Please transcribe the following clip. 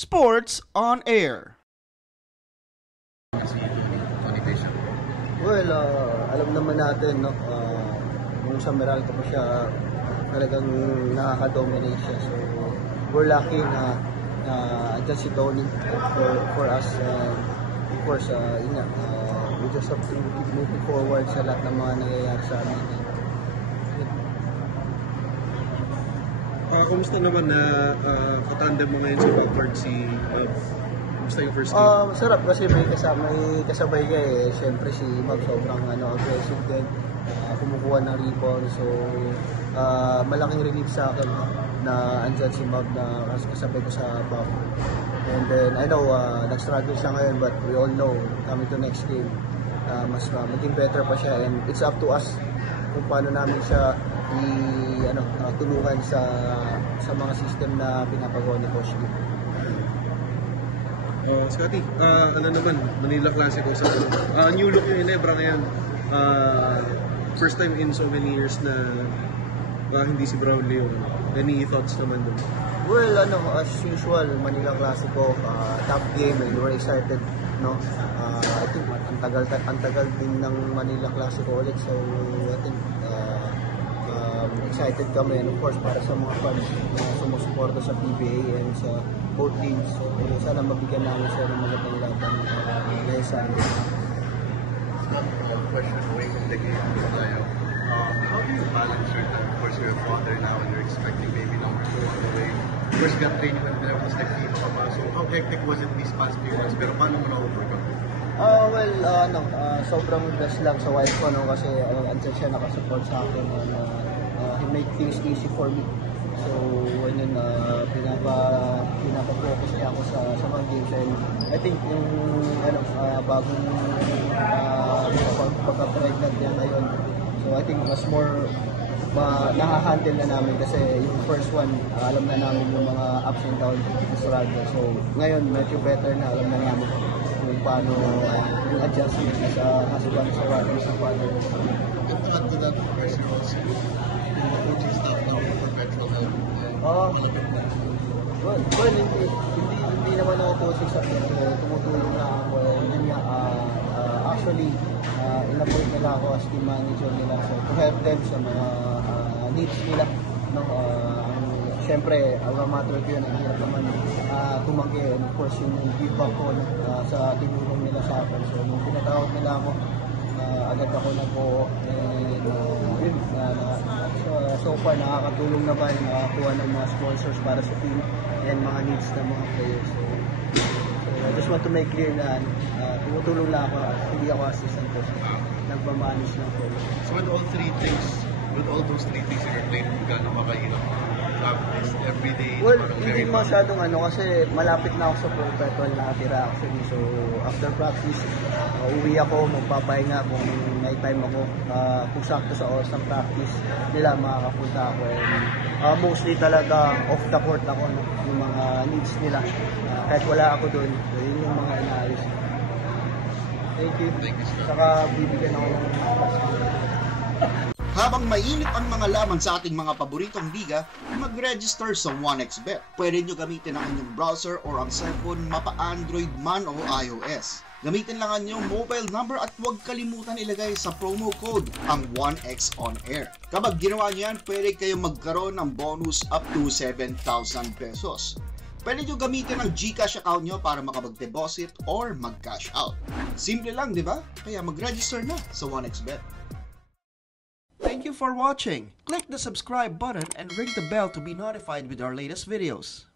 Sports on Air. Well, alam naman natin, no, nung sa Meralco pa siya, talagang nakaka-dominate siya. So, we're lucky na andyan si Tony for us. Of course, we just have to keep moving forward sa lahat ng mga nangyayari sa amin. Kumusta naman na katandem mo ngayon sa backcourt si Kumusta yung first game? Sarap kasi may kasabay ka eh. Siyempre si Mag sobrang aggressive din. Kumukuha ng rebound. So, malaking relief sa akin na andyan si Mag na kasabay ko sa backcourt. And then, I know, nag-struggle siya ngayon but we all know, coming to next game, mas maging better pa siya. And it's up to us kung paano namin siya tulungan sa mga system na pinapagawa ni Coach Lee. Scotty, ano naman, Manila Classico sa new look yung Ginebra ngayon. First time in so many years na hindi si Brownlee yun. Any thoughts naman doon? Well, as usual, Manila Classico, top game and we're excited, no? I think ang tagal din ng Manila Classico ulit, so I think excited kami, and of course para sa mga fans na sumusuporta sa PBA and sa both teams. So sana mabigyan namin sila ng magandang laban ngayong Sunday. One question away from the game tayo. How do you balance your time? Of course, you're a father now and you're expecting baby number 2 on the way. First got training with them, tapos nag-team ka pa. So how hectic was it these past few months? Pero paano mo na-overcome? Sobrang blessed lang sa wife ko, no? Kasi andyan siya nakasupport sa akin and he make things easy for me. So, and then, pinapa-focus niya ako sa mga games. And I think yung bagong pagka-pregnant niya ngayon, so I think mas more nahahandle na namin kasi yung first one, alam na namin yung mga ups and downs ng struggle. So, ngayon, medyo better na alam na namin kung paano yung adjustment as husband sa father. And add to that pressure also, yung coaching staff now for petrol help. Well, hindi naman ako coaching staff. Tumutulong na ako. Yun nga, actually, in-appoint nila ako as team manager nila. So, to help them sa mga needs nila. No? Siyempre, ang matter of yun, ang hirap naman tumanggi. And of course, yung give back ko sa tinulong nila sa akin. So, nung pinatawag nila ako, agad ako na po. And yun, so far, nakakatulong naman, nakakuha ng mga sponsors para sa team and mga needs ng mga players. So I just want to make clear na tumutulong lang ako, hindi ako assistant coach. Nagmamanage lang po. So with all those three things in your plate, gano'n makahirap every day? Well, hindi masyadong kasi malapit na ako sa perpetual na natira actually. So after practice, uwi ako, magpapahinga kung may time ako. Kung sakto sa oras ng practice nila, makakapunta ako. And mostly talaga off the court ako, no? Yung mga needs nila. Kahit wala ako doon, yun yung mga inaayos. Thank you. Saka bibigyan ako ng Habang mainit ang mga laban sa ating mga paboritong liga, mag-register sa 1xBet. Pwede nyo gamitin ang inyong browser or ang cellphone, mapa-Android man o iOS. Gamitin lang ang inyong mobile number at huwag kalimutan ilagay sa promo code ang 1x on air. Kapag ginawa nyo yan, pwede kayong magkaroon ng bonus up to 7,000 pesos. Pwede nyo gamitin ang GCash account nyo para makapag-deposit or mag-cash out. Simple lang, di ba? Kaya mag-register na sa 1xBet. Thank you for watching. Click the subscribe button and ring the bell to be notified with our latest videos.